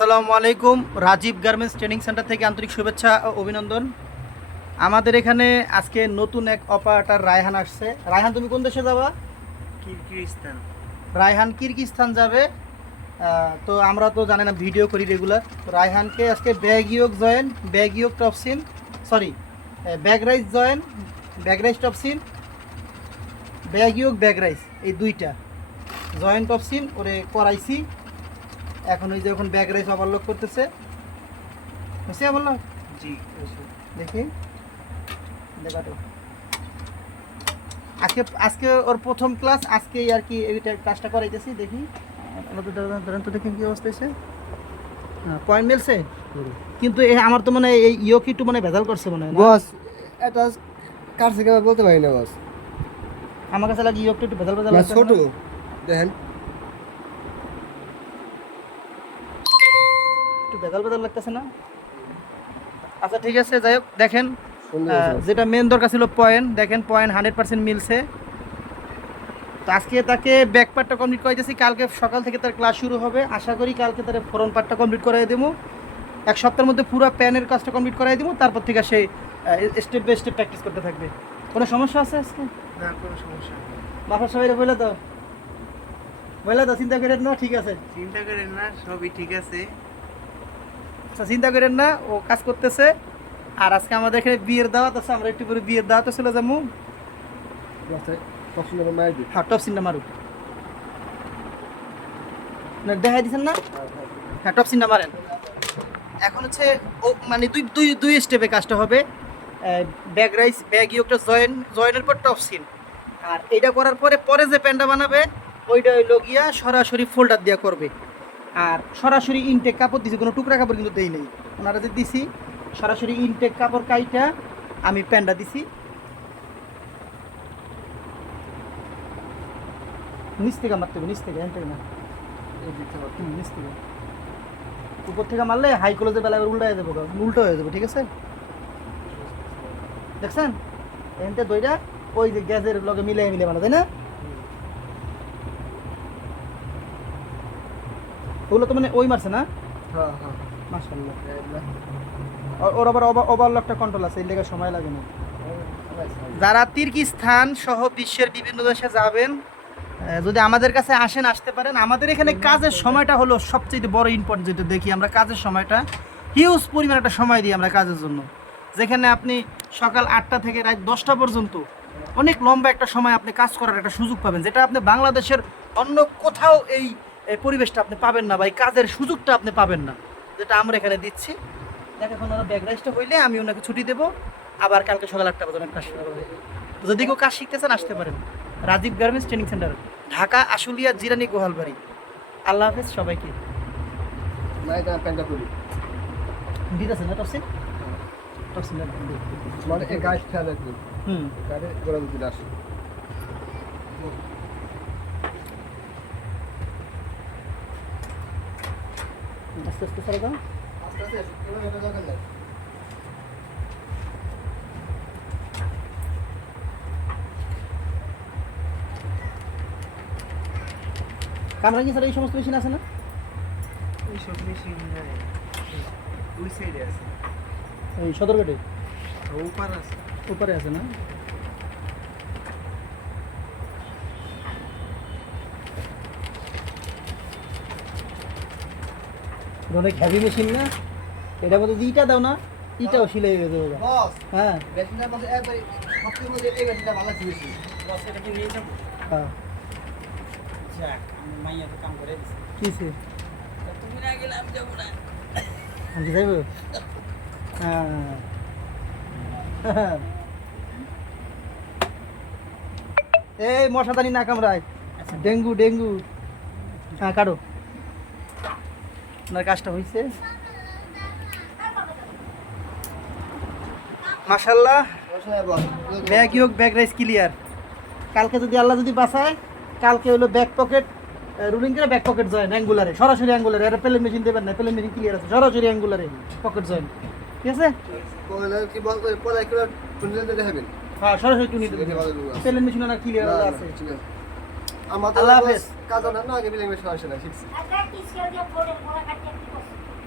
আসসালামু আলাইকুম। Rajib garments training centre থেকে আন্তরিক শুভেচ্ছা ও অভিনন্দন। আমাদের এখানে আজকে নতুন এক অপারেটার রায়হান আসছে। রায়হান তুমি কোন দেশে যাবা? কিরগিজস্তান। রায়হান কিরগিস্তান যাবে। তো আমরা তো জানি না ভিডিও করি রেগুলার। রায়হানকে আজকে back yoke join back yoke top seam sorry back rise join back rise top seam back yoke back rise এই দুইটা। জয়েন টপসিন ওরে করাইছি। এখন ওই যে এখন ব্যাগ রাইস ওভারলোক করতেছে। হয়েছে ওভারলোক জি দেখি। দেখাটো আজকে আজকে ওর প্রথম ক্লাস আজকেই আর কি এইটা কাজটা করাইতেছি দেখি। ধরেন- তো দেখি কি অবস্থা হয়েছে পয়েন্ট মিলছে? কিন্তু এ আমার তো মানে এই ইয়োক একটু মানে ভেজাল করছে মনে হয় বস এটা কার থেকে বলতে পারি না বস। আমার কাছে লাগে ইয়োকটা একটু ভেজাল ভেজাল ছোট। দেখেন। একটু ভেজাল ভেজাল লাগতেছে না? আচ্ছা ঠিক আছে যাই হোক দেখেন। যেটা মেন দরকার ছিল পয়েন্ট দেখেন পয়েন্ট হান্ড্রেড পার্সেন্ট মিলছে। তো আজকে তাকে ব্যাক পার্টটা কমপ্লিট করাইতেছি। কালকে সকাল থেকে তার ক্লাস শুরু হবে। আশা করি কালকে তার ফ্রন্ট পার্টটা কমপ্লিট করাই দেবো। এক সপ্তাহের মধ্যে পুরো প্যানের কাজটা কমপ্লিট করাই দেবো। তারপর থেকে সে স্টেপ বাই স্টেপ প্র্যাকটিস করতে থাকবে। কোনো সমস্যা আছে আজকে? না কোনো সমস্যা মাথার সবাই বলে তো বলে তো চিন্তা করেন না ঠিক আছে। চিন্তা করেন না সবই ঠিক আছে। আচ্ছা চিন্তা করেন না ও কাজ করতেছে। আর আজকে আমাদের এখানে বিয়ের দাওয়াত আছে আমরা একটু পরে বিয়ের দাওয়াতে চলে যাব। করে হ্যাঁ টপ সিনটা মারুক না দেখাই দিছেন না? হ্যাঁ টপ সিনটা মারেন এখন হচ্ছে ও মানে দুই দুই দুই স্টেপে কাজটা হবে। ব্যাগ রাইস ব্যাগ ইয়োগটা জয়েন জয়েনের পর টপ সিন আর এইটা করার পরে পরে যে প্যান্টটা বানাবে ওইটা হইল গিয়া সরাসরি ফোল্ডার দিয়া করবে। আর সরাসরি ইনটেক কাপড় দিছি, কোনো টুকরা কাপড় কিন্তু দেই নাই। ওনারা যে দিছি, সরাসরি ইনটেক কাপড় কাইটা আমি প্যান্টটা দিছি। নিচ থেকে মারতে হবে, নিচ থেকে এখান থেকে না নিচ থেকে। উপর থেকে মারলে হাই কলেজের বেলা উল্টা হয়ে যাব উল্টো হয়ে যাব, ঠিক আছে? দেখছেন? এখানটা দইটা ওই যে গ্যাসের লগে মিলে মিলে বানা তাই না? ওগুলো তো মানে ওই মারছে না? হ্যাঁ হ্যাঁ। না। ওর আবার ওভারলকটা কন্ট্রোল আছে এই লেগে সময় লাগে না। যারা তির্কিস্তান সহ বিশ্বের বিভিন্ন দেশে যাবেন যদি আমাদের কাছে আসেন আসতে পারেন। আমাদের এখানে কাজের সময়টা হলো সবচেয়ে বড় ইম্পর্টেন্ট যেটা দেখি আমরা কাজের সময়টা। হিউজ পরিমাণ একটা সময় দিই আমরা কাজের জন্য। যেখানে আপনি সকাল আটটা থেকে রাত দশটা পর্যন্ত অনেক লম্বা একটা সময় আপনি কাজ করার একটা সুযোগ পাবেন যেটা আপনি বাংলাদেশের অন্য কোথাও এই এই পরিবেশটা আপনি পাবেন না বা এই কাজের সুযোগটা আপনি পাবেন না। যেটা আমরা এখানে দিচ্ছি। দেখ এখন ওনার ব্যাগ হইলে আমি ওনাকে ছুটি দেবো। আবার কালকে সকাল আটটা পর্যন্ত কাজ শুরু হবে যদি কেউ কাজ শিখতে চান আসতে পারেন। Rajib garments training centre Dhaka Ashulia Zirani Gohalbari. আল্লাহ হাফেজ সবাইকে। দিতেছে না টপসিন টপসিন মানে হুম। আস্তে আস্তে এটা দরকার কামরা কি স্যার এই সমস্ত মেশিন আছে না? ওইসব মেশিন ওই সাইডে আছে। এই সদরঘাটে? ওপার আছে। উপরে আছে না? অনেক হ্যাভি মেশিন না এটা বলতে ইটা দাও না ইটাও সিলাই হয়ে যাবে। বস হ্যাঁ। হ্যাঁ। করে কিসে আমি যাইব? হ্যাঁ। এই মশাদানি না কামড়ায়। Dengue dengue. হ্যাঁ কাটো। আপনার কাজটা হয়েছে মাশাল্লাহ back yoke back rise clear. কালকে যদি আল্লাহ যদি বাঁচায় কালকে হলো ব্যাক পকেট রুলিং করে ব্যাক পকেট জয়েন অ্যাঙ্গুলারে সরাসরি অ্যাঙ্গুলারে এটা প্লেন মেশিন দেবেন না প্লেন মেশিন ক্লিয়ার আছে। সরাসরি অ্যাঙ্গুলারে পকেট জয়েন ঠিক আছে? হ্যাঁ সরাসরি টুনি এটা দেবেন প্লেন মেশিন ক্লিয়ার আছে। আমাদের কাজ না আগে বিলিং বেশ আসে না শিখছি